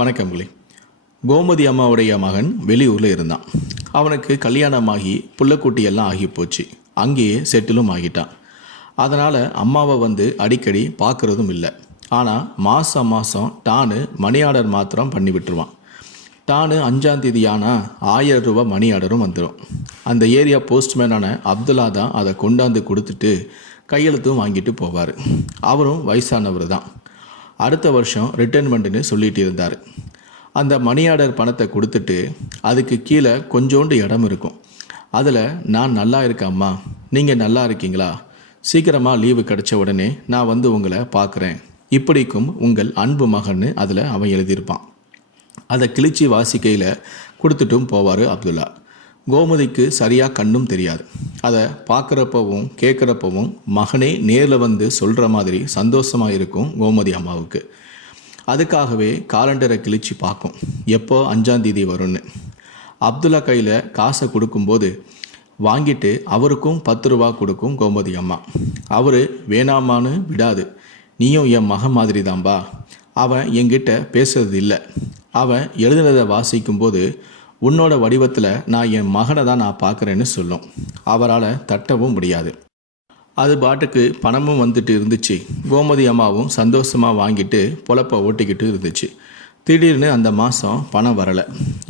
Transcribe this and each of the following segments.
வணக்கங்களே. கோமதி அம்மாவுடைய மகன் வெளியூரில் இருந்தான். அவனுக்கு கல்யாணமாகி புள்ளக்குட்டியெல்லாம் ஆகி போச்சு. அங்கேயே செட்டிலும் ஆகிட்டான். அதனால் அம்மாவை அடிக்கடி பார்க்குறதும் இல்லை. ஆனால் மாதம் மாதம் டானு மணி ஆர்டர் மாத்திரம் பண்ணி விட்டுருவான். டானு 5ஆம் தேதி ஆனால் 1000 ரூபா மணி ஆர்டரும் வந்துடும். அந்த ஏரியா போஸ்ட்மேனான அப்துல்லா தான் அதை கொண்டாந்து கொடுத்துட்டு கையெழுத்தும் வாங்கிட்டு போவார். அவரும் வயசானவர் தான். அடுத்த வருஷம் ரிட்டர்ன்மெண்ட்டுன்னு சொல்லிட்டு இருந்தார். அந்த மணி ஆர்டர் பணத்தை கொடுத்துட்டு அதுக்கு கீழே கொஞ்சோண்டு இடம் இருக்கும். அதில் நான் நல்லா இருக்கேன் அம்மா, நீங்கள் நல்லா இருக்கீங்களா, சீக்கிரமாக லீவு கிடைச்ச உடனே நான் உங்களை பார்க்குறேன், இப்படிக்கும் உங்கள் அன்பு மகன்னு அதில் அவன் எழுதியிருப்பான். அதை கிழிச்சி வாசிக்கையில் கொடுத்துட்டும் போவார் அப்துல்லா. கோமதிக்கு சரியாக கண்ணும் தெரியாது. அதை பார்க்குறப்பவும் கேட்குறப்பவும் மகனே நேரில் சொல்கிற மாதிரி சந்தோஷமாக இருக்கும் கோமதி அம்மாவுக்கு. அதுக்காகவே காலண்டரை கிழிச்சு பார்க்கும், எப்போ 5ஆம் தேதி வரும்னு. அப்துல்லா கையில் காசை கொடுக்கும்போது வாங்கிட்டு அவருக்கும் 10 ரூபா கொடுக்கும் கோமதி அம்மா. அவர் வேணாமான்னு விடாது, நீயும் என் மகன் மாதிரி தான்பா, அவன் என்கிட்ட பேசுறது இல்லை, அவன் எழுதுனதை வாசிக்கும்போது உன்னோட வடிவத்தில் நான் என் மகனை தான் நான் பார்க்குறேன்னு சொல்லும். அவரால் தட்டவும் முடியாது. அது பாட்டுக்கு பணமும் இருந்துச்சு. கோமதி அம்மாவும் சந்தோஷமாக வாங்கிட்டு பொழப்ப ஓட்டிக்கிட்டு இருந்துச்சு. திடீர்னு அந்த மாதம் பணம் வரலை.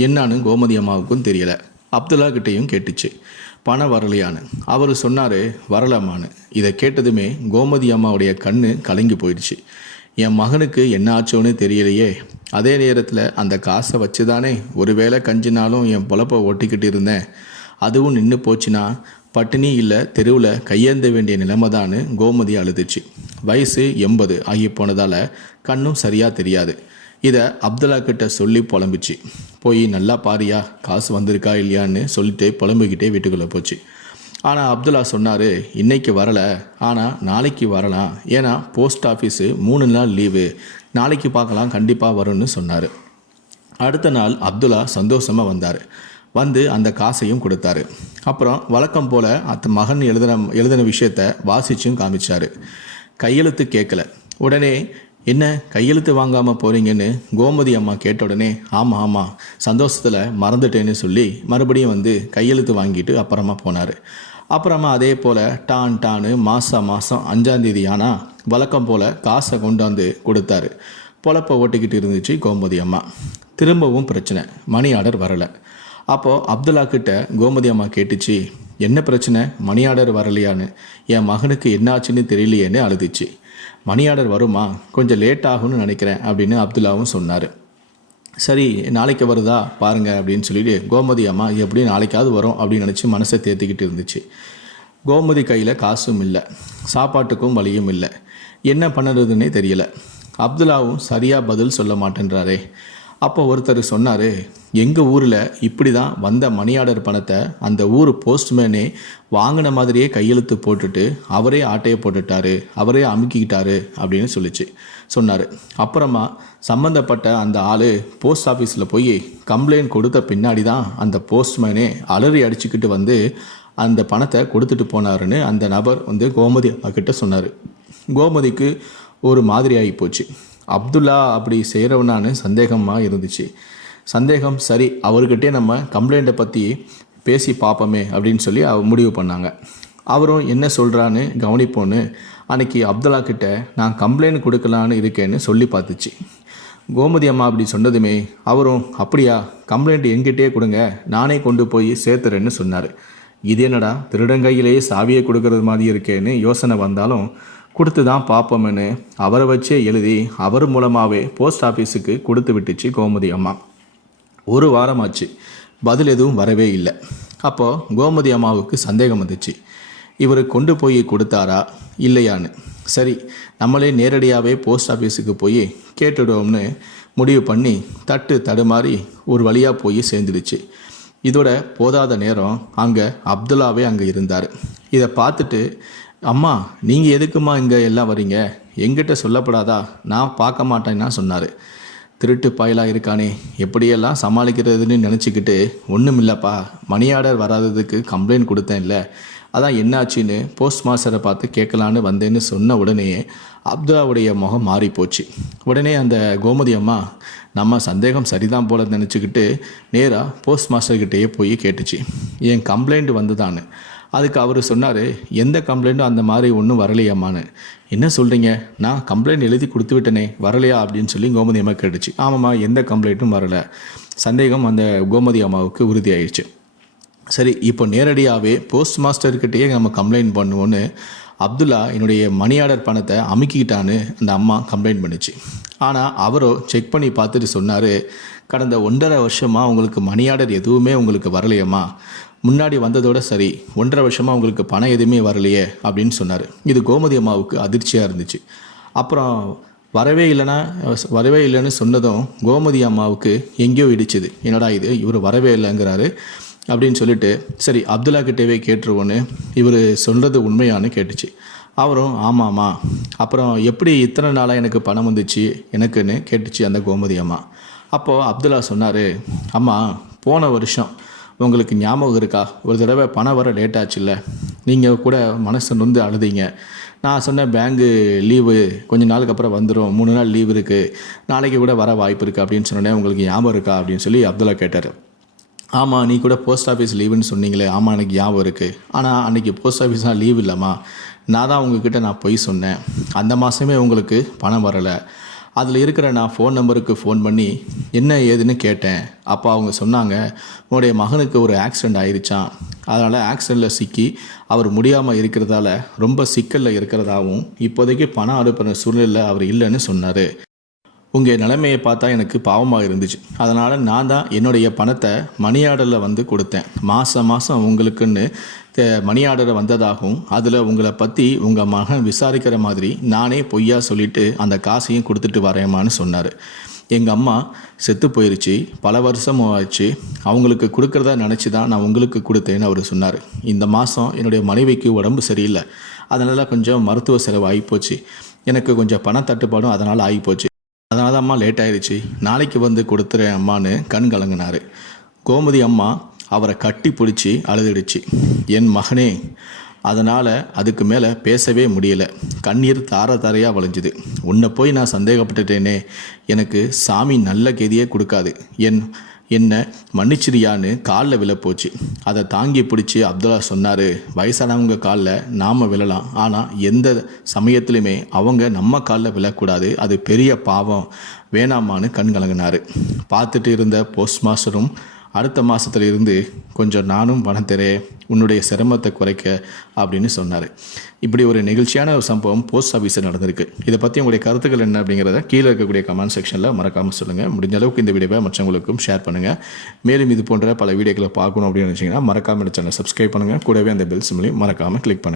என்னான்னு கோமதி அம்மாவுக்கும் தெரியலை. அப்துல்லா கிட்டேயும் கேட்டுச்சு, பணம் வரலையான்னு. அவர் சொன்னார் வரலம்மான்னு. இதை கேட்டதுமே கோமதி அம்மாவுடைய கண்ணு கலங்கி போயிடுச்சு. என் மகனுக்கு என்ன ஆச்சோன்னு தெரியலையே, அதே நேரத்தில் அந்த காசை வச்சு தானே ஒருவேளை கஞ்சினாலும் என் பொழப்பை ஓட்டிக்கிட்டு இருந்தேன், அதுவும் நின்று போச்சுன்னா பட்டினி இல்லை தெருவில் கையேந்த வேண்டிய நிலைமை தான்னு கோமதி அழுதுச்சு. வயசு 80 ஆகி போனதால் கண்ணும் சரியாக தெரியாது. இதை அப்துல்லா கிட்ட சொல்லி புலம்பிச்சு. போய் நல்லா பாரியா, காசு வந்திருக்கா இல்லையான்னு சொல்லிட்டு புலம்பிக்கிட்டே வீட்டுக்குள்ளே போச்சு. ஆனால் அப்துல்லா சொன்னார், இன்றைக்கி வரலை, ஆனால் நாளைக்கு வரலாம், ஏன்னா போஸ்ட் ஆஃபீஸு 3 நாள் லீவு, நாளைக்கு பார்க்கலாம், கண்டிப்பாக வரும்னு சொன்னார். அடுத்த நாள் அப்துல்லா சந்தோஷமாக வந்தார். அந்த காசையும் கொடுத்தாரு. அப்புறம் வழக்கம் போல் மகன் எழுதின விஷயத்தை வாசிச்சும் காமிச்சார். கையெழுத்து கேட்கல. உடனே என்ன கையெழுத்து வாங்காமல் போகிறீங்கன்னு கோமதி அம்மா கேட்ட உடனே ஆமாம் சந்தோஷத்தில் மறந்துட்டேன்னு சொல்லி மறுபடியும் கையெழுத்து வாங்கிட்டு அப்புறமா போனார். அப்புறமா அதே போல் டானு மாதம் 5ஆம் தேதி ஆனால் வழக்கம் போல் காசை கொண்டாந்து கொடுத்தாரு. பொழப்ப ஓட்டிக்கிட்டு இருந்துச்சு கோமதி அம்மா. திரும்பவும் பிரச்சனை, மணி ஆர்டர் வரலை. அப்போது அப்துல்லா கிட்ட கோமதி அம்மா கேட்டுச்சு, என்ன பிரச்சனை, மணி ஆர்டர் வரலையான்னு, என் மகனுக்கு என்னாச்சுன்னு தெரியலையேன்னு அழுதுச்சு. மணி ஆர்டர் வருமா, கொஞ்சம் லேட் ஆகும்னு நினைக்கிறேன் அப்படின்னு அப்துல்லாவும் சொன்னார். சரி நாளைக்கு வருதா பாருங்கள் அப்படின்னு சொல்லிட்டு கோமதி அம்மா எப்படி நாளைக்காவது வரும் அப்படின்னு நினச்சி மனசை தேர்த்திக்கிட்டு இருந்துச்சு. கோமதி கையில் காசும் இல்லை, சாப்பாட்டுக்கும் வழியும் இல்லை, என்ன பண்ணுறதுன்னே தெரியல. அப்துல்லாவும் சரியாக பதில் சொல்ல மாட்டேன்றாரே. அப்போ ஒருத்தர் சொன்னார், எங்கள் ஊரில் இப்படி தான் வந்த மணி ஆர்டர் பணத்தை அந்த ஊர் போஸ்ட்மேனே வாங்கின மாதிரியே கையெழுத்து போட்டுட்டு அவரே ஆட்டையை போட்டுட்டாரு, அவரே அமுக்கிக்கிட்டாரு அப்படின்னு சொன்னார். அப்புறமா சம்மந்தப்பட்ட அந்த ஆள் போஸ்ட் ஆஃபீஸில் போய் கம்ப்ளைண்ட் கொடுத்த பின்னாடி தான் அந்த போஸ்ட்மேனே அலறி அடிச்சுக்கிட்டு அந்த பணத்தை கொடுத்துட்டு போனாருன்னு அந்த நபர் கோமதி கிட்ட சொன்னார். கோமதிக்கு ஒரு மாதிரி ஆகி போச்சு. அப்துல்லா அப்படி செய்கிறவனான்னு சந்தேகமாக இருந்துச்சு. சந்தேகம் சரி, அவர்கிட்டே நம்ம கம்ப்ளைண்ட்டை பற்றி பேசி பார்ப்போமே அப்படின்னு சொல்லி முடிவு பண்ணாங்க. அவரும் என்ன சொல்கிறான்னு கவனிப்போன்னு அன்றைக்கி அப்துல்லா கிட்ட நான் கம்ப்ளைண்ட் கொடுக்கலான்னு இருக்கேன்னு சொல்லி பார்த்துச்சு. கோமதி அம்மா அப்படி சொன்னதுமே அவரும் அப்படியா, கம்ப்ளைண்ட் என்கிட்டே கொடுங்க, நானே கொண்டு போய் சேர்த்துறேன்னு சொன்னார். இது என்னடா திருடங்கையிலேயே சாவியை கொடுக்கறது மாதிரி இருக்கேன்னு யோசனை வந்தாலும் கொடுத்து தான் பார்ப்போம்னு அவரை வச்சே எழுதி அவர் மூலமாகவே போஸ்ட் ஆஃபீஸுக்கு கொடுத்து விட்டுச்சு கோமதி அம்மா. ஒரு வாரமாச்சு, பதில் எதுவும் வரவே இல்லை. அப்போது கோமதி அம்மாவுக்கு சந்தேகம் வந்துச்சு, இவர் கொண்டு போய் கொடுத்தாரா இல்லையான்னு. சரி நம்மளே நேரடியாகவே போஸ்ட் ஆஃபீஸுக்கு போய் கேட்டுடுவோம்னு முடிவு பண்ணி தடுமாறி ஒரு வழியாக போய் சேர்ந்துடுச்சு. இதோட போதாத நேரம் அங்கே அப்துல்லாவே அங்கே இருந்தார். இதை பார்த்துட்டு, அம்மா நீங்கள் எதுக்குமா இங்கே எல்லாம் வரீங்க, எங்கிட்ட சொல்லப்படாதா, நான் பார்க்க மாட்டேன்னா சொன்னார். திருட்டு பாயலாக இருக்கானே, எப்படியெல்லாம் சமாளிக்கிறதுன்னு நினச்சிக்கிட்டு, ஒன்றும் இல்லைப்பா, மணி ஆர்டர் வராததுக்கு கம்ப்ளைண்ட் கொடுத்தேன் இல்லை, அதான் என்னாச்சுன்னு போஸ்ட் மாஸ்டரை பார்த்து கேட்கலான்னு வந்தேன்னு சொன்ன உடனே அப்துல்லாவுடைய முகம் மாறி போச்சு. உடனே அந்த கோமதி அம்மா நம்ம சந்தேகம் சரிதான் போல நினச்சிக்கிட்டு நேராக போஸ்ட் மாஸ்டர்கிட்டயே போய் கேட்டுச்சு, என் கம்ப்ளைண்ட் வந்துதான்னு. அதுக்கு அவர் சொன்னார், எந்த கம்ப்ளைண்ட்டும் அந்த மாதிரி ஒன்றும் வரலையாம்மான்னு. என்ன சொல்கிறீங்க, நான் கம்ப்ளைண்ட் எழுதி கொடுத்து விட்டனே, வரலையா அப்படின்னு சொல்லி கோமதி அம்மா கேட்டுச்சு. ஆமாம்மா, எந்த கம்ப்ளைண்ட்டும் வரலை. சந்தேகம் அந்த கோமதி அம்மாவுக்கு உறுதியாயிடுச்சு. சரி, இப்போ நேரடியாகவே போஸ்ட் மாஸ்டர்கிட்டயே நம்ம கம்ப்ளைண்ட் பண்ணுவோன்னு அப்துல்லா என்னுடைய மணி ஆர்டர் பணத்தை அமுக்கிக்கிட்டான்னு அந்த அம்மா கம்ப்ளைண்ட் பண்ணிச்சு. ஆனால் அவரோ செக் பண்ணி பார்த்துட்டு சொன்னார், கடந்த 1.5 வருஷமாக உங்களுக்கு மணி ஆர்டர் எதுவுமே உங்களுக்கு வரலையம்மா, முன்னாடி வந்ததோட சரி 1.5 வருஷமாக உங்களுக்கு பணம் எதுவுமே வரலையே அப்படின்னு சொன்னார். இது கோமதி அம்மாவுக்கு அதிர்ச்சியாக இருந்துச்சு. அப்புறம் வரவே இல்லைன்னு சொன்னதும் கோமதி அம்மாவுக்கு எங்கேயோ இடிச்சுது. என்னடா இது, இவர் வரவே இல்லைங்கிறாரு அப்படின்னு சொல்லிட்டு சரி அப்துல்லா கிட்டேவே கேட்டுருவோன்னு இவர் சொல்கிறது உண்மையானு கேட்டுச்சு. அவரும் ஆமாம்மா, அப்புறம் எப்படி இத்தனை நாளாக எனக்கு பணம் வந்துச்சு எனக்குன்னு கேட்டுச்சு அந்த கோமதி அம்மா. அப்போது அப்துல்லா சொன்னார், அம்மா போன வருஷம் உங்களுக்கு ஞாபகம் இருக்கா, ஒரு தடவை பணம் வர லேட் ஆச்சுல்ல, நீங்கள் கூட மனசு நொந்து அழுதீங்க. நான் சொன்னேன் பேங்கு லீவு கொஞ்ச நாளுக்கு அப்புறம் வந்துடும், 3 நாள் லீவு இருக்குது, நாளைக்கு கூட வர வாய்ப்பு இருக்குது அப்படின்னு சொன்னேன், உங்களுக்கு ஞாபகம் இருக்கா அப்படின்னு சொல்லி அப்துல்லா கேட்டார். ஆமாம், நீ கூட போஸ்ட் ஆஃபீஸ் லீவுன்னு சொன்னீங்களே, ஆமாம் எனக்கு ஞாபகம் இருக்குது. ஆனால் அன்றைக்கி போஸ்ட் ஆஃபீஸ்னால் லீவ் இல்லைம்மா, நான் தான் உங்ககிட்ட நான் பொய் சொன்னேன். அந்த மாதமே உங்களுக்கு பணம் வரலை. அதில் இருக்கிற நான் ஃபோன் நம்பருக்கு ஃபோன் பண்ணி என்ன ஏதுன்னு கேட்டேன். அப்போ அவங்க சொன்னாங்க, உன்னுடைய மகனுக்கு ஒரு ஆக்சிடெண்ட் ஆயிடுச்சான், அதனால் ஆக்சிடெண்ட்டில் சிக்கி அவர் முடியாமல் இருக்கிறதால ரொம்ப சிக்கலில் இருக்கிறதாகவும் இப்போதைக்கு பணம் அனுப்புகிற சூழ்நிலையில் அவர் இல்லைன்னு சொன்னார். உங்கள் நிலைமையை பார்த்தா எனக்கு பாவமாக இருந்துச்சு. அதனால் நான் தான் என்னுடைய பணத்தை மணி ஆர்டரில் வந்து கொடுத்தேன். மாதம் உங்களுக்குன்னு மணி ஆர்டரை வந்ததாகவும் அதில் உங்களை பற்றி உங்கள் மகன் விசாரிக்கிற மாதிரி நானே பொய்யா சொல்லிவிட்டு அந்த காசையும் கொடுத்துட்டு வரேம்மான்னு சொன்னார். எங்கள் அம்மா செத்து போயிருச்சு, பல வருஷம் ஆச்சு, அவங்களுக்கு கொடுக்குறதா நினச்சி தான் நான் உங்களுக்கு கொடுத்தேன்னு அவர் சொன்னார். இந்த மாதம் என்னுடைய மனைவிக்கு உடம்பு சரியில்லை, அதனால் கொஞ்சம் மருத்துவ செலவு ஆகிப்போச்சு, எனக்கு கொஞ்சம் பண தட்டுப்பாடும் அதனால் ஆகிப்போச்சு, அதனால தான் அம்மா லேட் ஆயிடுச்சு, நாளைக்கு வந்து கொடுத்துறேன் அம்மான்னு கண் கலங்கினார். கோமதி அம்மா அவரை கட்டி பிடிச்சி அழுதுடுச்சு. என் மகனே, அதனால் அதுக்கு மேலே பேசவே முடியலை. கண்ணீர் தாரையாக வளைஞ்சுது. உன்னை போய் நான் சந்தேகப்பட்டுட்டேனே, எனக்கு சாமி நல்ல கதியே கொடுக்காது, என்னை மன்னிச்சிரியான்னு காலில் விழப்போச்சு. அதை தாங்கி பிடிச்சி அப்துல்லா சொன்னார், வயசானவங்க காலில் நாம் விழலாம், ஆனால் எந்த சமயத்துலையுமே அவங்க நம்ம காலில் விழக்கூடாது, அது பெரிய பாவம், வேணாமான்னு கண் கலங்கினார். பார்த்துட்டு இருந்த போஸ்ட் மாஸ்டரும் அடுத்த மாதத்துல இருந்து கொஞ்சம் நானும் பணம் தரேன் உன்னுடைய சிரமத்தை குறைக்க அப்படின்னு சொன்னார். இப்படி ஒரு நெகிழ்ச்சியான ஒரு சம்பவம் போஸ்ட் ஆஃபீஸில் நடந்திருக்கு. இதை பற்றி உங்களுடைய கருத்துக்கள் என்ன அப்படிங்கிறத கீழே இருக்கக்கூடிய கமெண்ட் செக்ஷனில் மறக்காமல் சொல்லுங்கள். முடிஞ்ச அளவுக்கு இந்த வீடியோவை மற்றவங்களுக்கும் ஷேர் பண்ணுங்கள். மேலும் இது போன்ற பல வீடியோக்களை பார்க்கணும் அப்படின்னு நினச்சிங்கன்னா மறக்காமல் சேனலை சப்ஸ்கிரைப் பண்ணுங்கள். கூடவே அந்த பெல் சிம்லையும் மறக்காமல் கிளிக் பண்ணுங்கள்.